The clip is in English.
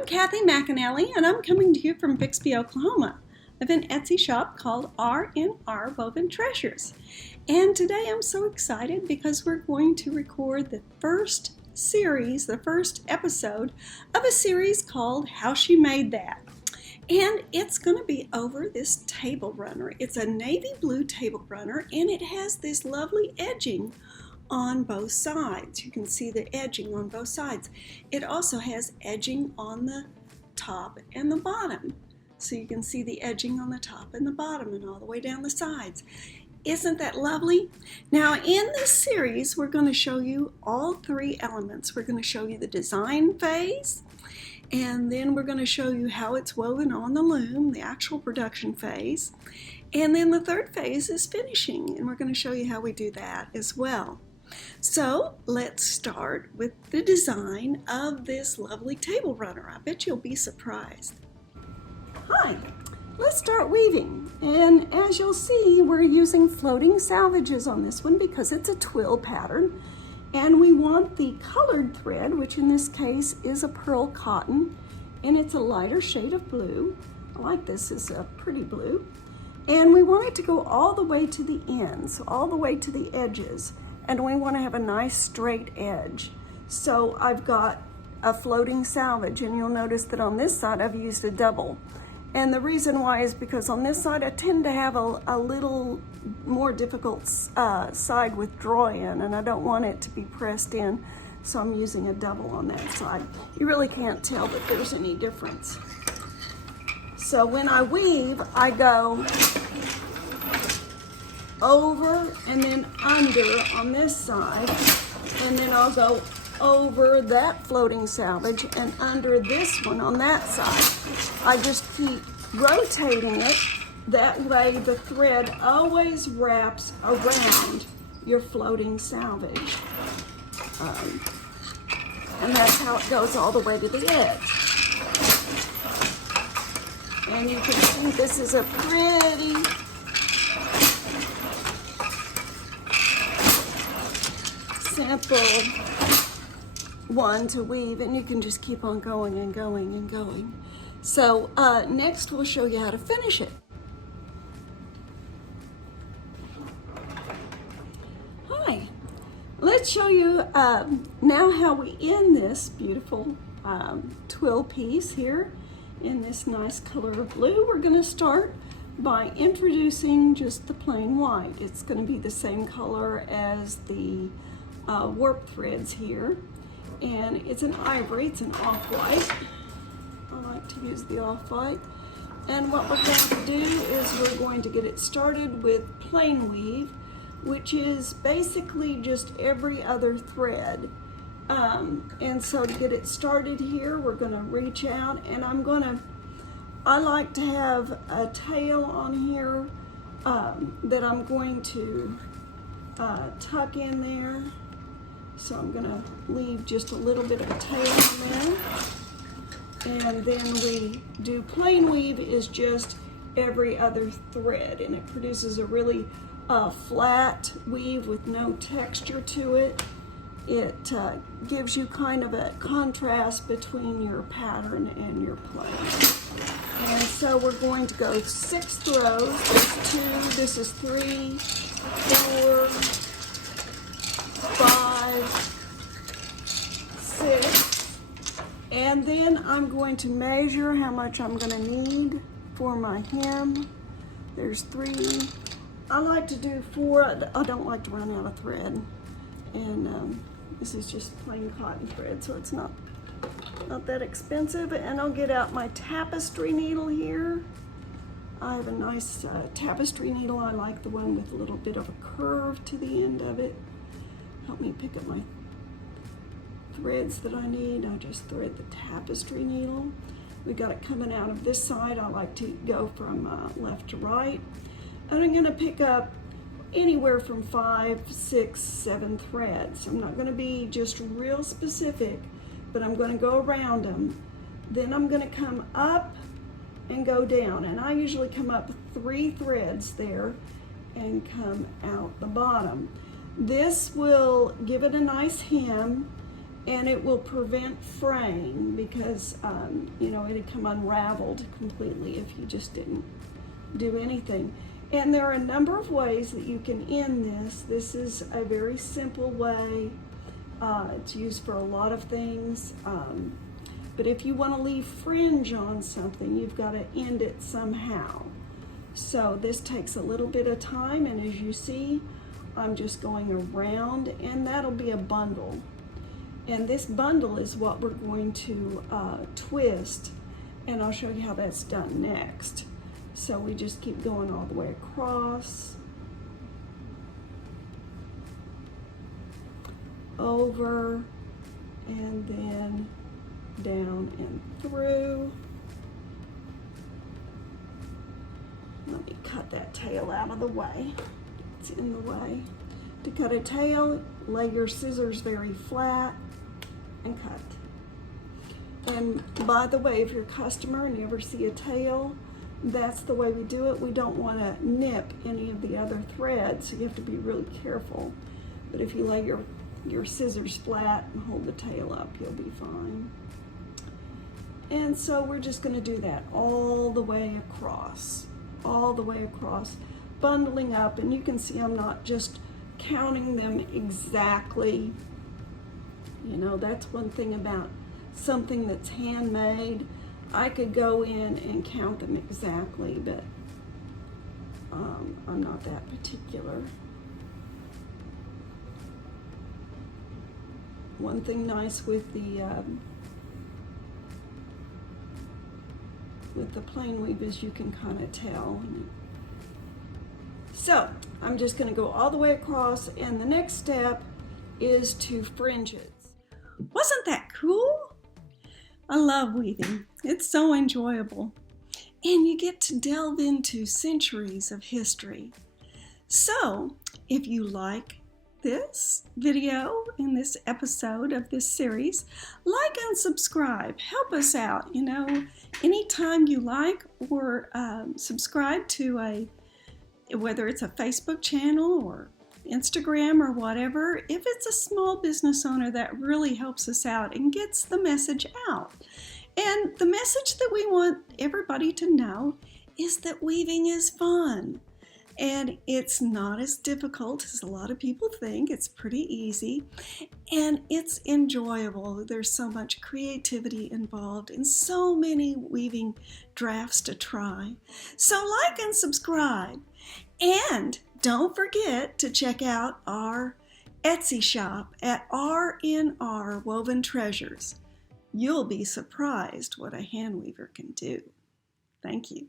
I'm Kathy McAnally, and I'm coming to you from Bixby, Oklahoma. I have an Etsy shop called R&R Woven Treasures. And today I'm so excited because we're going to record the first episode of a series called How She Made That. And it's going to be over this table runner. It's a navy blue table runner, and it has this lovely edging on both sides. You can see the edging on both sides. It also has edging on the top and the bottom. So you can see the edging on the top and the bottom and all the way down the sides. Isn't that lovely? Now in this series, we're going to show you all three elements. We're going to show you the design phase, and then we're going to show you how it's woven on the loom, the actual production phase. And then the third phase is finishing, and we're going to show you how we do that as well. So let's start with the design of this lovely table runner. I bet you'll be surprised. Hi, let's start weaving. And as you'll see, we're using floating salvages on this one because it's a twill pattern. And we want the colored thread, which in this case is a pearl cotton, and it's a lighter shade of blue. I like this, it's a pretty blue. And we want it to go all the way to the ends, all the way to the edges. And we want to have a nice straight edge. So I've got a floating salvage, and you'll notice that on this side I've used a double. And the reason why is because on this side I tend to have a little more difficult side with draw in, and I don't want it to be pressed in, so I'm using a double on that side. You really can't tell that there's any difference. So when I weave, I go over and then under on this side, and then I'll go over that floating salvage and under this one on that side. I just keep rotating it. That way the thread always wraps around your floating salvage. And that's how it goes all the way to the edge. And you can see this is a pretty simple one to weave, and you can just keep on going and going and going. So next we'll show you how to finish it. Hi, let's show you now how we end this beautiful twill piece here in this nice color of blue. We're going to start by introducing just the plain white. It's going to be the same color as the warp threads here, and it's an ivory, it's an off-white. I like to use the off-white. And what we're going to do is we're going to get it started with plain weave, which is basically just every other thread. And so to get it started here, we're going to reach out, and I like to have a tail on here that I'm going to tuck in there. So I'm going to leave just a little bit of a tail on there. And then we do plain weave is just every other thread, and it produces a really flat weave with no texture to it. It gives you kind of a contrast between your pattern and your plain. And so we're going to go 6 rows. There's 2, this is 3, 4, 5, 6, and then I'm going to measure how much I'm going to need for my hem. There's 3. I like to do 4. I don't like to run out of thread, and this is just plain cotton thread, so it's not that expensive. And I'll get out my tapestry needle here. I have a nice tapestry needle. I like the one with a little bit of a curve to the end of it. Help me pick up my threads that I need. I just thread the tapestry needle. We got it coming out of this side. I like to go from left to right. And I'm going to pick up anywhere from 5, 6, 7 threads. I'm not going to be just real specific, but I'm going to go around them. Then I'm going to come up and go down. And I usually come up 3 threads there and come out the bottom. This will give it a nice hem, and it will prevent fraying because you know, it'd come unraveled completely if you just didn't do anything. And there are a number of ways that you can end this. This is a very simple way. It's used for a lot of things. But if you want to leave fringe on something, you've got to end it somehow. So this takes a little bit of time, and as you see, I'm just going around, and that'll be a bundle. And this bundle is what we're going to twist, and I'll show you how that's done next. So we just keep going all the way across, over, and then down and through. Let me cut that tail out of the way. It's in the way. To cut a tail, lay your scissors very flat and cut. And by the way, if you're a customer and you ever see a tail, that's the way we do it. We don't want to nip any of the other threads, so you have to be really careful. But if you lay your scissors flat and hold the tail up, you'll be fine. And so we're just going to do that all the way across, bundling up. And you can see I'm not just counting them exactly. You know, that's one thing about something that's handmade. I could go in and count them exactly, but I'm not that particular. One thing nice with the plain weave is you can kind of tell. So I'm just going to go all the way across, and the next step is to fringe it. Wasn't that cool? I love weaving. It's so enjoyable. And you get to delve into centuries of history. So if you like this video in this episode of this series, like and subscribe. Help us out. You know, anytime you like or subscribe to whether it's a Facebook channel or Instagram or whatever, if it's a small business owner, that really helps us out and gets the message out. And the message that we want everybody to know is that weaving is fun. And it's not as difficult as a lot of people think. It's pretty easy, and it's enjoyable. There's so much creativity involved and so many weaving drafts to try. So like and subscribe. And don't forget to check out our Etsy shop at RNR Woven Treasures. You'll be surprised what a hand weaver can do. Thank you.